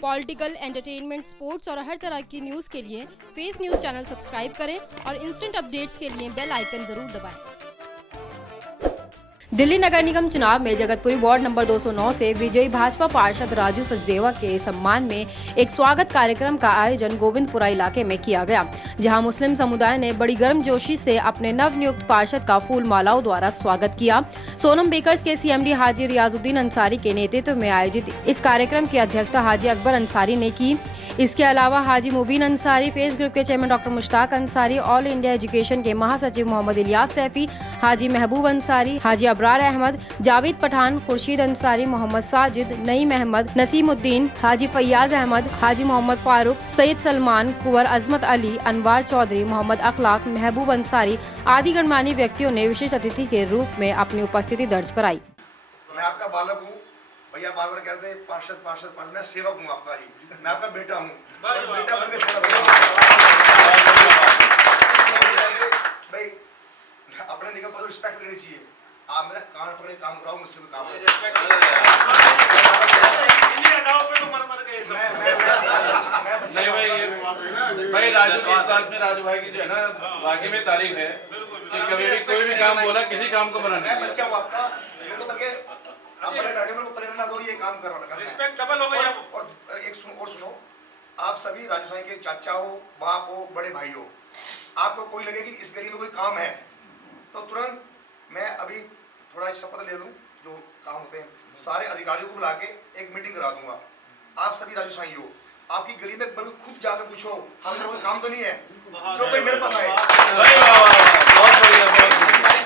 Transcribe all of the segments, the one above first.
Political, entertainment, sports और हर तरह की न्यूज़ के लिए फेस न्यूज़ चैनल सब्सक्राइब करें और इंस्टेंट अपडेट्स के लिए बेल आइकन जरूर दबाएं। दिल्ली नगर निगम चुनाव में जगतपुरी वार्ड नंबर 209 से विजयी भाजपा पार्षद राजू सचदेवा के सम्मान में एक स्वागत कार्यक्रम का आयोजन गोविंदपुरा इलाके में किया गया, जहां मुस्लिम समुदाय ने बड़ी गर्मजोशी से अपने नवनियुक्त पार्षद का फूल मालाओं द्वारा स्वागत किया। सोनम बेकर्स के सीएमडी हाजी रियाजुद्दीन अंसारी के नेतृत्व में आयोजित इस कार्यक्रम की अध्यक्षता हाजी अकबर अंसारी ने की। इसके अलावा हाजी मुबीन अंसारी, फेस ग्रुप के chairman doctor Mushtaq Ansari, all India education के महासचिव मोहम्मद इलियास सैफी, हाजी महबूब अंसारी, हाजी अबरार अहमद, जावेद पठान, खुर्शीद अंसारी, मोहम्मद साजिद, नईम अहमद, नसीमुद्दीन, हाजी फैयाज अहमद, हाजी मोहम्मद फारूक, सैयद सलमान, कुंवर अजमत अली, अनवार चौधरी, मोहम्मद अखलाक, महबूब अंसारी आदि गणमान्य व्यक्तियों ने विशेष अतिथि के रूप में अपनी उपस्थिति दर्ज कराई। मैं आपका बालक हूँ भैया, बार बार कहते हैं पार्षद पार्षद पार्षद, मैं सेवक हूँ आपका ही, मैं आपका बेटा हूँ, बेटा बनके सेवक भाई अपने निगम पर रिस्पेक्ट लेनी चाहिए। आप मेरा कान पकड़े काम कराओ, मुझसे भी काम भाई राजू की इस बात में राजू भाई की जो है ना वाकई में तारीफ है कि कभी भी कोई भी काम बोला किसी काम को बनाना। मैं बच्चा हूँ आपका, अपने बेटे को प्रेरणा दो, ये काम करना रिस्पेक्ट डबल हो गई। और एक सुनो, आप सभी राजू साईं के चाचा हो, बाप हो, बड़े भाई हो, आपको कोई लगे कि इस गली में कोई काम है तो तुरंत मैं अभी थोड़ा शपथ ले लूं, जो काम होते हैं सारे अधिकारियों को बुला के एक मीटिंग करा दूंगा। आप सभी राजू साईं हो, आपकी गली में बल्कि खुद जाकर पूछो हम लोगों का काम तो नहीं है, जो कोई मेरे पास आए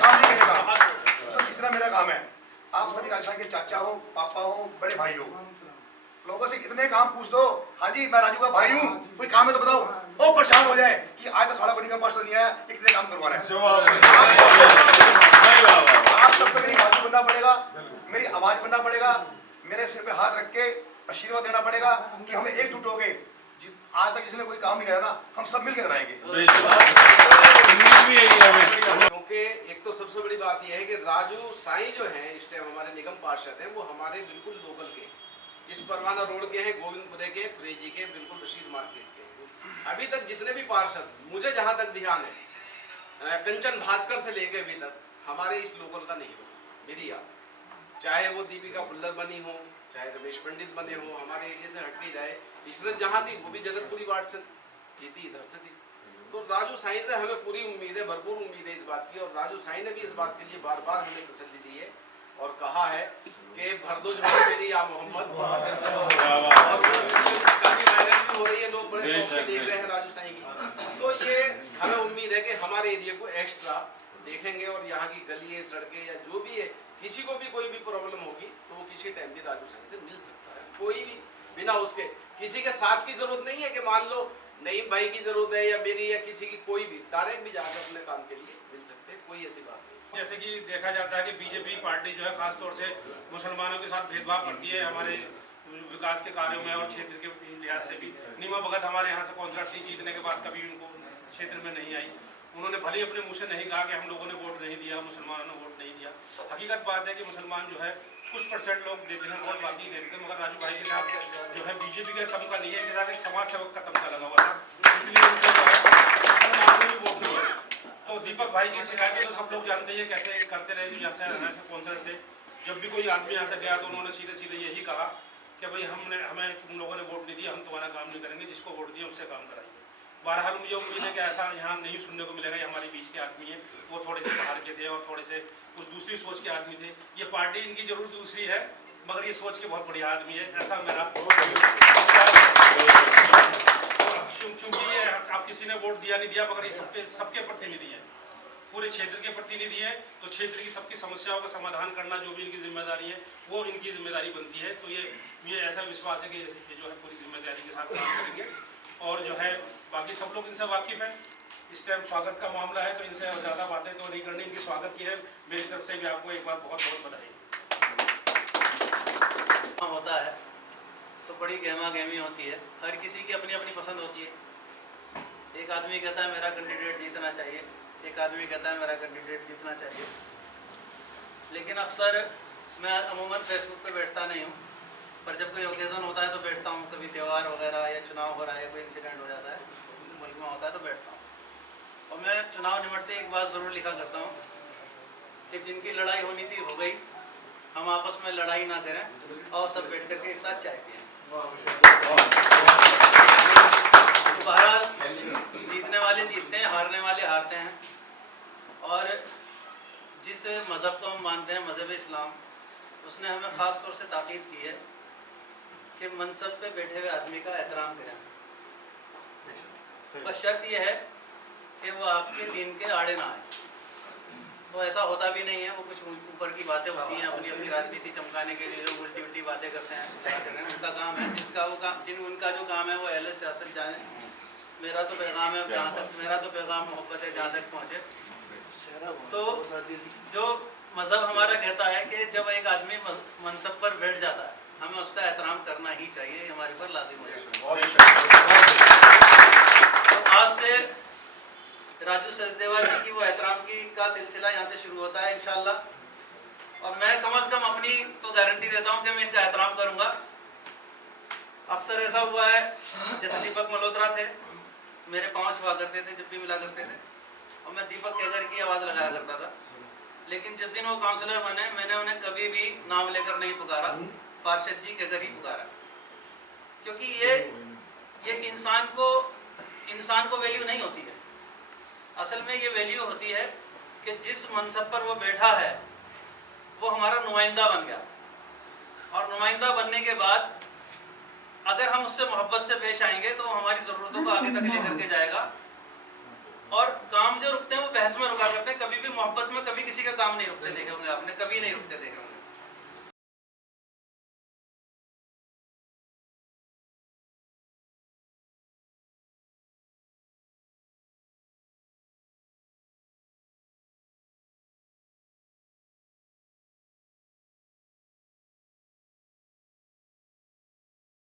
काम नहीं करेगा, तीसरा मेरा काम है। आप सभी राजू साईं के चाचा हो, पापा हो, बड़े भाई हो, लोगों से इतने काम पूछ दो, हाँ जी मैं राजू का भाई हूँ, कोई काम है तो बताओ, वो परेशान हो जाए कि आज तक साड़ा बनी का पार्षद नहीं आया, इतने काम करवा रहे हैं। आप सबको मेरी बात बनना पड़ेगा, मेरी आवाज बनना पड़ेगा, मेरे सिर पे हाथ रख के आशीर्वाद देना पड़ेगा कि हमें एकजुट हो गए। आज तक किसी ने कोई काम नहीं करा ना, हम सब मिलकर कराएंगे। क्योंकि एक तो सबसे बड़ी बात यह है कि राजू साईं जो है इस टाइम हमारे निगम पार्षद हैं, वो हमारे बिल्कुल लोकल के इस परवाना रोड के हैं, गोविंदपुरे के, प्रेजी के, बिल्कुल रशीद मार्केट के। अभी तक जितने भी पार्षद, मुझे जहां तक ध्यान है, कंचन भास्कर से लेकर अभी तक हमारे इस लोकल का नहीं हो मेरी याद, चाहे वो दीपिका फुल्लर बनी हो, चाहे रमेश पंडित बने हो, हमारे एरिया से हटके जाए, इशरत जहां थी वो भी जगतपुरी वार्ड से थी, इधर से थी। तो राजू साईं से हमें पूरी उम्मीद है, भरपूर उम्मीद है इस बात की, और राजू साईं ने भी इस बात के लिए बार बार हमें तसल्ली दी है और कहा है कि भर दो जो मेरी या मोहम्मद, और काफी वायरल भी हो रही है, लोग बड़े शौक से देख रहे हैं राजू साईं की। तो ये हमें उम्मीद है कि हमारे एरिया को एक्स्ट्रा देखेंगे और यहाँ की गलियां, सड़कें या जो भी है, किसी को भी कोई भी प्रॉब्लम होगी तो वो किसी टाइम भी राजू साईं से मिल सकता है। कोई भी बिना उसके, किसी के साथ की जरूरत नहीं है कि मान लो नईम भाई की जरूरत है या मेरी या किसी की, कोई भी डायरेक्ट भी जाकर अपने काम के लिए मिल सकते हैं, कोई ऐसी बात नहीं। जैसे कि देखा जाता है कि बीजेपी पार्टी जो है खासतौर से मुसलमानों के साथ भेदभाव करती है हमारे विकास के कार्यों में, और क्षेत्र के लिहाज से भी। नीमा भगत हमारे यहाँ से कौंसलर थी, जीतने के बाद कभी उनको क्षेत्र में नहीं आई। उन्होंने भले ही अपने मुँह से नहीं कहा कि हम लोगों ने वोट नहीं दिया, मुसलमानों ने वोट नहीं दिया। हकीकत बात है कि मुसलमान जो है कुछ % लोग देते हैं वोट, बाकी नहीं देते। मगर राजू भाई के साथ जो है बीजेपी का तमका नहीं है, इनके साथ एक समाज सेवक का तमका लगा हुआ था, इसलिए उनको भी वोट नहीं है। तो दीपक भाई की शिकायतें तो सब लोग जानते हैं कैसे करते रहे, जो यहाँ से कौंसलर थे। जब भी कोई आदमी यहाँ से गया तो उन्होंने सीधे सीधे यही कहा कि भाई हमें तुम लोगों ने वोट नहीं दिया, हम तुम्हारा काम नहीं करेंगे, जिसको वोट दिया उससे काम कराइए। बहरहाल मुझे उम्मीद है कि ऐसा यहाँ नहीं सुनने को मिलेगा। ये हमारे बीच के आदमी हैं, वो थोड़े से बाहर के थे और थोड़े से कुछ दूसरी सोच के आदमी थे। ये पार्टी इनकी जरूर दूसरी है, मगर ये सोच के बहुत बढ़िया आदमी है, ऐसा मेरा। चूंकि ये आप किसी ने वोट दिया नहीं दिया, मगर ये सबके प्रतिनिधि हैं, पूरे क्षेत्र के प्रतिनिधि हैं। तो क्षेत्र की सबकी समस्याओं का समाधान करना जो भी इनकी जिम्मेदारी है, वो इनकी जिम्मेदारी बनती है। तो ये ऐसा विश्वास है कि जो है पूरी जिम्मेदारी के साथ काम करेंगे। और जो है बाकी सब लोग इनसे वाकिफ़ हैं। इस टाइम स्वागत का मामला है तो इनसे ज़्यादा बातें तो नहीं करनी, इनकी स्वागत की है। मेरी तरफ से भी आपको एक बार बहुत बहुत बधाई। होता है तो बड़ी गहमा गहमी होती है, हर किसी की अपनी अपनी पसंद होती है। एक आदमी कहता है मेरा कैंडिडेट जीतना चाहिए, एक आदमी कहता है मेरा कैंडिडेट जीतना चाहिए। लेकिन अक्सर मैं अमूमन फेसबुक पे बैठता नहीं हूँ, पर जब कोई ओकेज़न होता है तो बैठता हूँ, कभी त्यौहार त्यौहार वगैरह या चुनाव हो रहा है, कोई इंसिडेंट हो जाता है मुल्क में होता है तो बैठता हूँ। और मैं चुनाव निमटते एक बात ज़रूर लिखा करता हूँ कि जिनकी लड़ाई होनी थी हो गई, हम आपस में लड़ाई ना करें और सब बैठ करके एक साथ चाय पिएं। तो बहरहाल जीतने वाले जीतते हैं, हारने वाले हारते हैं। और जिस मज़हब को हम मानते हैं, मज़हब इस्लाम, उसने हमें ख़ास तौर से ताकीद की है कि मनसब पे बैठे हुए आदमी का एहतराम करें। बस शर्त यह है कि वो आपके दीन के आड़े ना आए। तो ऐसा होता भी नहीं है, वो कुछ ऊपर की बातें होती हैं अपनी अपनी राजनीति चमकाने के लिए, जो उल्टी उल्टी बातें करते हैं, उनका काम है, जिसका वो काम, उनका जो काम है वो अहले सियासत जाने। मेरा तो पैगाम है, जहाँ तक मेरा तो पैगाम मोहब्बत है, जहाँ तक पहुँचे। तो जो मज़हब हमारा कहता है कि जब एक आदमी मनसब पर बैठ जाता है, हमें उसका एहतराम करना ही चाहिए, हमारे पर लाजिम हो जाता है। तो आज से राजू सचदेवा जी की वो एहतराम की का सिलसिला यहाँ से शुरू होता है इंशाल्लाह। और मैं कम से कम अपनी तो गारंटी देता हूँ कि मैं इनका एहतराम करूँगा। अक्सर ऐसा हुआ है, जैसे दीपक मल्होत्रा थे, मेरे 5 हुआ करते थे, जब भी मिला करते थे, और मैं दीपक कहकर की आवाज़ लगाया करता था। लेकिन जिस दिन वो काउंसलर बने, मैंने उन्हें कभी भी नाम लेकर नहीं पुकारा, पार्षद जी कहकर ही पुकारा। क्योंकि ये इंसान को वैल्यू नहीं होती है। असल में ये वैल्यू होती है कि जिस मनसब पर वो बैठा है वो हमारा नुमाइंदा बन गया, और नुमाइंदा बनने के बाद अगर हम उससे मोहब्बत से पेश आएंगे तो वो हमारी ज़रूरतों को आगे तक लेकर के जाएगा। और काम जो रुकते हैं वो बहस में रुका करते हैं, कभी भी मोहब्बत में कभी किसी का काम नहीं रुकते देखे होंगे आपने, कभी नहीं रुकते देखे होंगे।